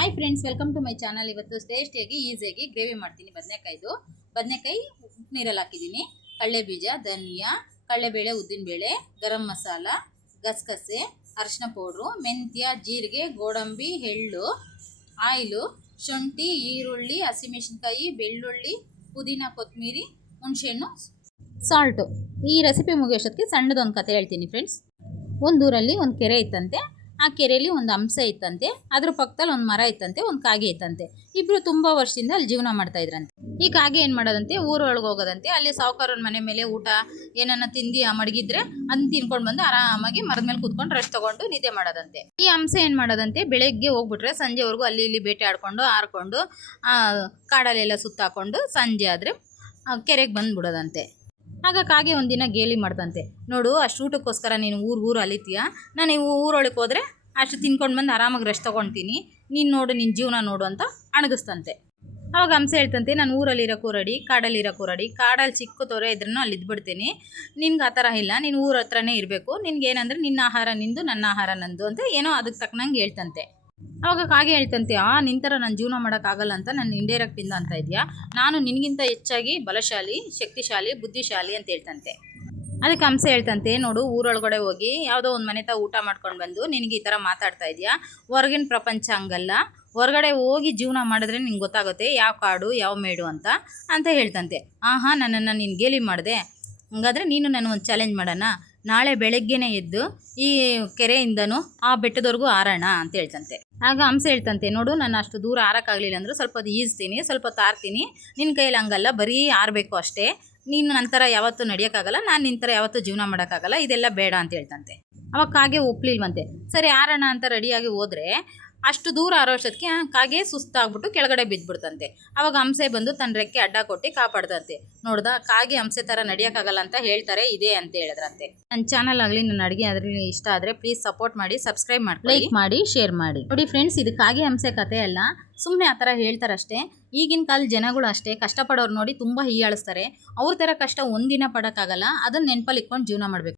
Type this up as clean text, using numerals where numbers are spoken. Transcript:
Hi friends, welcome to my channel. ಇವತ್ತು ಟೇಸ್ಟಿಯಾಗಿ ಈಸಿಯಾಗಿ ಗ್ರೇವಿ ಮಾಡ್ತೀನಿ. ಬದನೆಕಾಯಿ ನೀರಲ್ಲಿ ಹಾಕಿದ್ದೀನಿ. ಕಡಲೆ ಬೀಜ, ಧನಿಯಾ, ಕಡಲೆಬೇಳೆ, ಉದ್ದಿನಬೇಳೆ, ಗರಂ ಮಸಾಲ, ಗಸಗಸೆ, ಅರಿಶಿನ ಪೌಡ್ರು, ಮೆಂತ್ಯ, ಜೀರಿಗೆ, ಗೋಡಂಬಿ, ಎಳ್ಳು, ಆಯಿಲು, ಶುಂಠಿ, ಈರುಳ್ಳಿ, ಹಸಿಮೆಣಸಿನ್ಕಾಯಿ, ಬೆಳ್ಳುಳ್ಳಿ, ಪುದೀನ, ಕೊತ್ತಂಬರಿ, ಹುಣಸೆಹಣ್ಣು, ಸಾಲ್ಟು. ಈ ರೆಸಿಪಿ ಮುಗಿಯೋಷ್ಟೊತ್ತಿಗೆ ಸಣ್ಣದೊಂದು ಕತೆ ಹೇಳ್ತೀನಿ ಫ್ರೆಂಡ್ಸ್. ಒಂದೂರಲ್ಲಿ ಒಂದು ಕೆರೆ ಇತ್ತಂತೆ. ಆ ಕೆರೆಯಲ್ಲಿ ಒಂದು ಹಂಸ ಇತ್ತಂತೆ. ಅದ್ರ ಪಕ್ಕದಲ್ಲಿ ಒಂದು ಮರ ಇತ್ತಂತೆ, ಒಂದು ಕಾಗೆ ಇತ್ತಂತೆ. ಇಬ್ಬರು ತುಂಬ ವರ್ಷದಿಂದ ಅಲ್ಲಿ ಜೀವನ ಮಾಡ್ತಾ ಇದ್ರಂತೆ. ಈ ಕಾಗೆ ಏನು ಮಾಡೋದಂತೆ, ಊರೊಳಗೆ ಹೋಗೋದಂತೆ. ಅಲ್ಲಿ ಸಾಹುಕಾರನ ಮನೆ ಮೇಲೆ ಊಟ ಏನನ್ನ ತಿಂದು ಮಡಗಿದ್ರೆ ಅದನ್ನ ತಿನ್ಕೊಂಡು ಬಂದು ಆರಾಮಾಗಿ ಮರದ ಮೇಲೆ ಕೂತ್ಕೊಂಡು ರೆಸ್ಟ್ ತಗೊಂಡು ನಿದ್ದೆ ಮಾಡೋದಂತೆ. ಈ ಹಂಸ ಏನು ಮಾಡೋದಂತೆ, ಬೆಳಗ್ಗೆ ಹೋಗ್ಬಿಟ್ರೆ ಸಂಜೆವರೆಗೂ ಅಲ್ಲಿ ಇಲ್ಲಿ ಬೇಟೆ ಆಡ್ಕೊಂಡು ಹಾರ್ಕೊಂಡು ಕಾಡಲ್ಲೆಲ್ಲ ಸುತ್ತಾಕೊಂಡು ಸಂಜೆ ಆದರೆ ಕೆರೆಗೆ ಬಂದುಬಿಡೋದಂತೆ. ಆಗ ಕಾಗೆ ಒಂದಿನ ಗೇಲಿ ಮಾಡ್ತಂತೆ, ನೋಡು, ಅಷ್ಟು ಊಟಕ್ಕೋಸ್ಕರ ನೀನು ಊರು ಅಲಿತೀಯ. ನಾನು ಊರೊಳಗೆ ಹೋದರೆ ಅಷ್ಟು ತಿನ್ಕೊಂಡು ಬಂದು ಆರಾಮಾಗಿ ರೆಸ್ಟ್ ತೊಗೊಳ್ತೀನಿ. ನೀನು ನೋಡು, ನಿನ್ನ ಜೀವನ ನೋಡು ಅಂತ ಅಣಗಿಸ್ತಂತೆ. ಅವಾಗ ಹಂಸ ಹೇಳ್ತಂತೆ, ನಾನು ಊರಲ್ಲಿರೋಕ್ಕೂ ರೆಡಿ, ಕಾಡಲ್ಲಿರೋಕ್ಕೂ ರೆಡಿ. ಕಾಡಲ್ಲಿ ಚಿಕ್ಕ ತೊರೆ ಇದ್ರೂ ಅಲ್ಲಿ ಇದ್ಬಿಡ್ತೀನಿ. ನಿನ್ಗೆ ಆ ಥರ ಇಲ್ಲ, ನೀನು ಊರ ಹತ್ರನೇ ಇರಬೇಕು. ನಿನ್ಗೇನಂದ್ರೆ ನಿನ್ನ ಆಹಾರ ನಿಂದು, ನನ್ನ ಆಹಾರ ನಂದು ಅಂತ ಏನೋ ಅದಕ್ಕೆ ತಕ್ಕನಂಗೆ ಹೇಳ್ತಂತೆ. ಅವಾಗ ಕಾಗೆ ಹೇಳ್ತಂತೆ, ನಿನ್ನ ಥರ ನಾನು ಜೀವನ ಮಾಡೋಕ್ಕಾಗಲ್ಲ ಅಂತ ನಾನು ಇಂಡೈರೆಕ್ಟಿಂದ ಅಂತ ಇದೆಯಾ. ನಾನು ನಿನಗಿಂತ ಹೆಚ್ಚಾಗಿ ಬಲಶಾಲಿ, ಶಕ್ತಿಶಾಲಿ, ಬುದ್ಧಿಶಾಲಿ ಅಂತ ಹೇಳ್ತಂತೆ. ಅದಕ್ಕೆ ಹಂಸ ಹೇಳ್ತಂತೆ, ನೋಡು, ಊರೊಳಗಡೆ ಹೋಗಿ ಯಾವುದೋ ಒಂದು ಮನೆ ಊಟ ಮಾಡ್ಕೊಂಡು ಬಂದು ನಿನಗೆ ಈ ಥರ ಮಾತಾಡ್ತಾ ಇದೆಯಾ. ಹೊರಗಿನ ಪ್ರಪಂಚ ಹಂಗಲ್ಲ. ಹೊರಗಡೆ ಹೋಗಿ ಜೀವನ ಮಾಡಿದ್ರೆ ನಿಂಗೆ ಗೊತ್ತಾಗುತ್ತೆ ಯಾವ ಕಾಡು ಯಾವ ಮೇಡು ಅಂತ ಹೇಳ್ತಂತೆ. ನನ್ನನ್ನು ನೀನು ಗೇಲಿ ಮಾಡಿದೆ, ಹಂಗಾದರೆ ನೀನು ನನಗೊಂದು ಚಾಲೆಂಜ್ ಮಾಡೋಣ. ನಾಳೆ ಬೆಳಗ್ಗೆನೇ ಎದ್ದು ಈ ಕೆರೆಯಿಂದನೂ ಆ ಬೆಟ್ಟದವರೆಗೂ ಹಾರೋಣ ಅಂತ ಹೇಳ್ತಂತೆ. ಆಗ ಹಂಸ ಹೇಳ್ತಂತೆ, ನೋಡು, ನಾನು ಅಷ್ಟು ದೂರ ಹಾರೋಕ್ಕಾಗಲಿಲ್ಲ ಅಂದರೂ ಸ್ವಲ್ಪ ಹೊತ್ತು ಈಜ್ತೀನಿ, ಸ್ವಲ್ಪ ಹೊತ್ತು ಹಾರ್ತೀನಿ. ನಿನ್ನ ಕೈಯಲ್ಲಿ ಹಂಗಲ್ಲ, ಬರೀ ಹಾರಬೇಕು ಅಷ್ಟೇ. ನೀನು ನಂತರ ಯಾವತ್ತೂ ನಡೆಯೋಕ್ಕಾಗಲ್ಲ, ನಾನು ನಿನ್ನ ಥರ ಯಾವತ್ತೂ ಜೀವನ ಮಾಡೋಕ್ಕಾಗಲ್ಲ, ಇದೆಲ್ಲ ಬೇಡ ಅಂತ ಹೇಳ್ತಂತೆ. ಅವಾಗ ಕಾಗೆ ಒಪ್ಲಿಲ್ವಂತೆ. ಸರಿ, ಹಾರೋಣ ಅಂತ ರೆಡಿಯಾಗಿ ಹೋದರೆ ಅಷ್ಟು ದೂರ ಹಾರೋಷ್ಟೊತ್ತಿಗೆ ಕಾಗೆ ಸುಸ್ತಾಗ್ಬಿಟ್ಟು ಕೆಳಗಡೆ ಬಿದ್ದುಬಿಡ್ತಂತೆ. ಅವಾಗ ಹಂಸೆ ಬಂದು ತನ್ನ ರೆಕ್ಕೆ ಅಡ್ಡ ಕೊಟ್ಟು ಕಾಪಾಡ್ತಂತೆ. ನೋಡ್ದ, ಕಾಗೆ ಹಂಸೆ ಥರ ನಡೆಯೋಕ್ಕಾಗಲ್ಲ ಅಂತ ಹೇಳ್ತಾರೆ, ಇದೆ ಅಂತ ಹೇಳಿದ್ರಂತೆ. ನನ್ನ ಚಾನಲ್ ಆಗಲಿ, ನನ್ನ ಅಡುಗೆ ಅದರಲ್ಲಿ ಇಷ್ಟ ಆದರೆ ಪ್ಲೀಸ್ ಸಪೋರ್ಟ್ ಮಾಡಿ, ಸಬ್ಸ್ಕ್ರೈಬ್ ಮಾಡಿ, ಲೈಕ್ ಮಾಡಿ, ಶೇರ್ ಮಾಡಿ. ನೋಡಿ ಫ್ರೆಂಡ್ಸ್, ಇದು ಕಾಗೆ ಹಂಸೆ ಕತೆ ಅಲ್ಲ, ಸುಮ್ಮನೆ ಆ ಥರ ಹೇಳ್ತಾರಷ್ಟೇ. ಈಗಿನ ಕಾಲ ಜನಗಳು ಅಷ್ಟೇ, ಕಷ್ಟಪಡೋರು ನೋಡಿ ತುಂಬ ಹೀಯಾಳಿಸ್ತಾರೆ. ಅವ್ರ ಥರ ಕಷ್ಟ ಒಂದಿನ ಪಡೋಕ್ಕಾಗಲ್ಲ. ಅದನ್ನು ನೆನಪಲ್ಲಿ ಇಟ್ಕೊಂಡು ಜೀವನ ಮಾಡಬೇಕು.